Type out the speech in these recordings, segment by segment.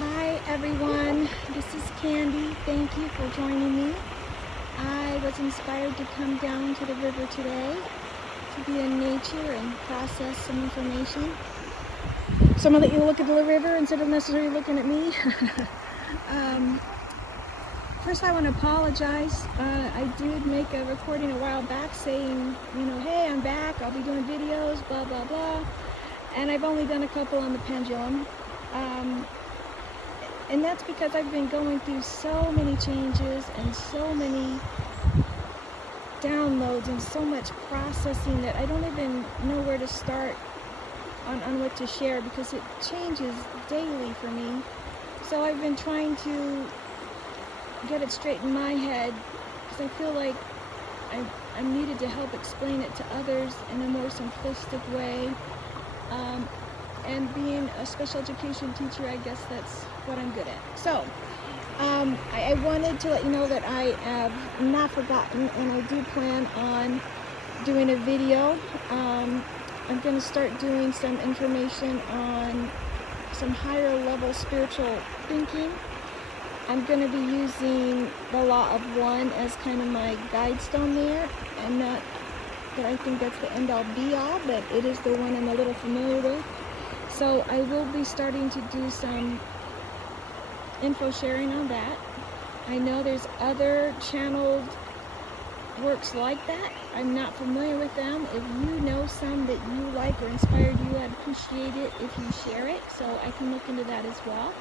Hi everyone, this is Candy. Thank you for joining me. I was inspired to come down to the river today to be in nature and process some information. So I'm going to let you look at the river instead of necessarily looking at me. First I want to apologize. I did make a recording a while back saying, hey, I'm back, I'll be doing videos, blah, blah, blah. And I've only done a couple on the pendulum. And that's because I've been going through so many changes and so many downloads and so much processing that I don't even know where to start on what to share, because it changes daily for me. So I've been trying to get it straight in my head, because I feel like I'm needed to help explain it to others in a more simplistic way. And being a special education teacher, I guess that's what I'm good at. So I wanted to let you know that I have not forgotten, and I do plan on doing a video. I'm going to start doing some information on some higher level spiritual thinking. I'm going to be using the Law of One as kind of my guide stone there, and not that I think that's the end all be all, but it is the one I'm a little familiar with. So I will be starting to do some info sharing on that. I know there's other channeled works like that. I'm not familiar with them. If you know some that you like or inspired you, I'd appreciate it if you share it, so I can look into that as well.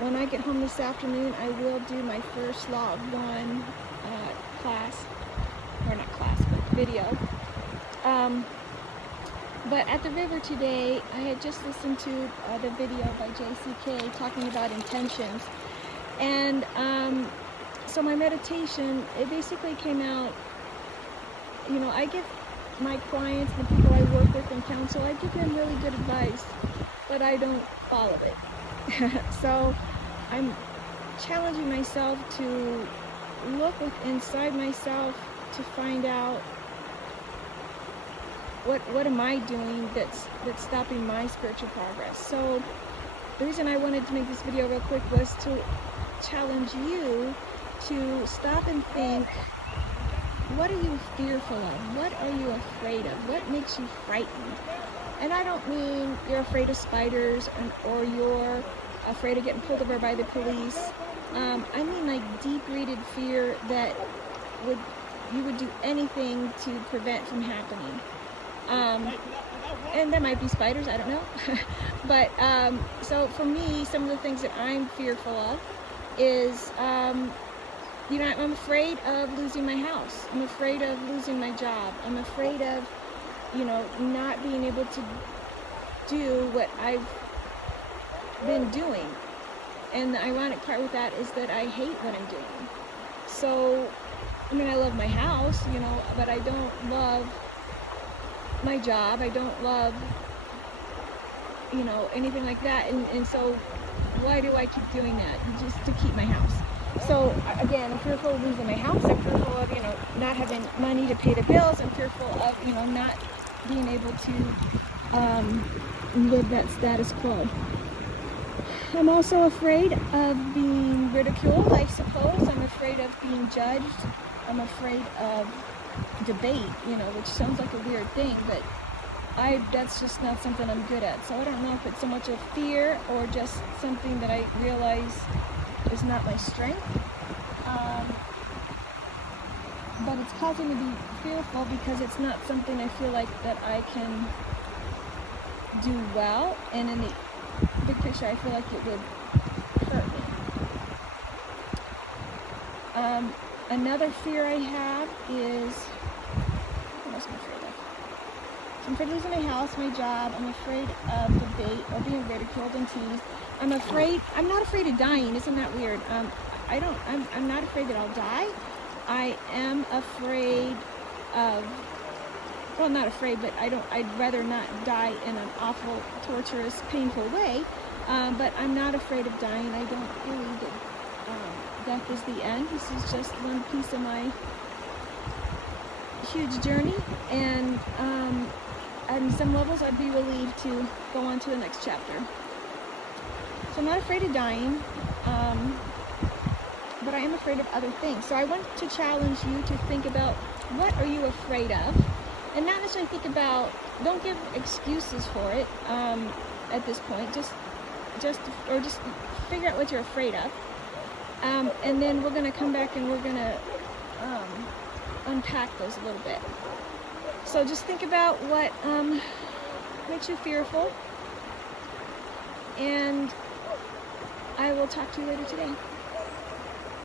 When I get home this afternoon, I will do my first Law of One class, or not class, but video. But at the river today, I had just listened to the video by JCK talking about intentions. And so my meditation, it basically came out, I give my clients, the people I work with and counsel, I give them really good advice, but I don't follow it. So I'm challenging myself to look inside myself to find out what am I doing that's stopping my spiritual progress. So the reason I wanted to make this video real quick was to challenge you to stop and think, what are you fearful of? What are you afraid of? What makes you frightened? And I don't mean you're afraid of spiders or you're afraid of getting pulled over by the police. I mean like deep-rooted fear that you would do anything to prevent from happening. And there might be spiders, I don't know. But so for me, some of the things that I'm fearful of is, I'm afraid of losing my house. I'm afraid of losing my job. I'm afraid of, not being able to do what I've been doing. And the ironic part with that is that I hate what I'm doing. So, I love my house, but I don't love my job. I don't love, anything like that. And so why do I keep doing that? Just to keep my house. So again, I'm fearful of losing my house. I'm fearful of, not having money to pay the bills. I'm fearful of, not being able to live that status quo. I'm also afraid of being ridiculed, I suppose. I'm afraid of being judged. I'm afraid of debate, which sounds like a weird thing, but that's just not something I'm good at. So I don't know if it's so much of fear or just something that I realize is not my strength. But it's causing me to be fearful because it's not something I feel like that I can do well, and in the big picture I feel like it would hurt me. Another fear I have is, what else am I afraid of? So I'm afraid of losing my house, my job. I'm afraid of debate or being ridiculed and teased. I'm not afraid of dying. Isn't that weird? I'm not afraid that I'll die. I am afraid of, well, not afraid, but I'd rather not die in an awful, torturous, painful way. But I'm not afraid of dying. I don't believe that death is the end. This is just one piece of my huge journey, and on some levels I'd be relieved to go on to the next chapter. So I'm not afraid of dying, but I am afraid of other things. So I want to challenge you to think about, what are you afraid of? And not necessarily think about, don't give excuses for it at this point. Just figure out what you're afraid of. And then we're going to come back and we're going to unpack those a little bit. So just think about what makes you fearful. And I will talk to you later today.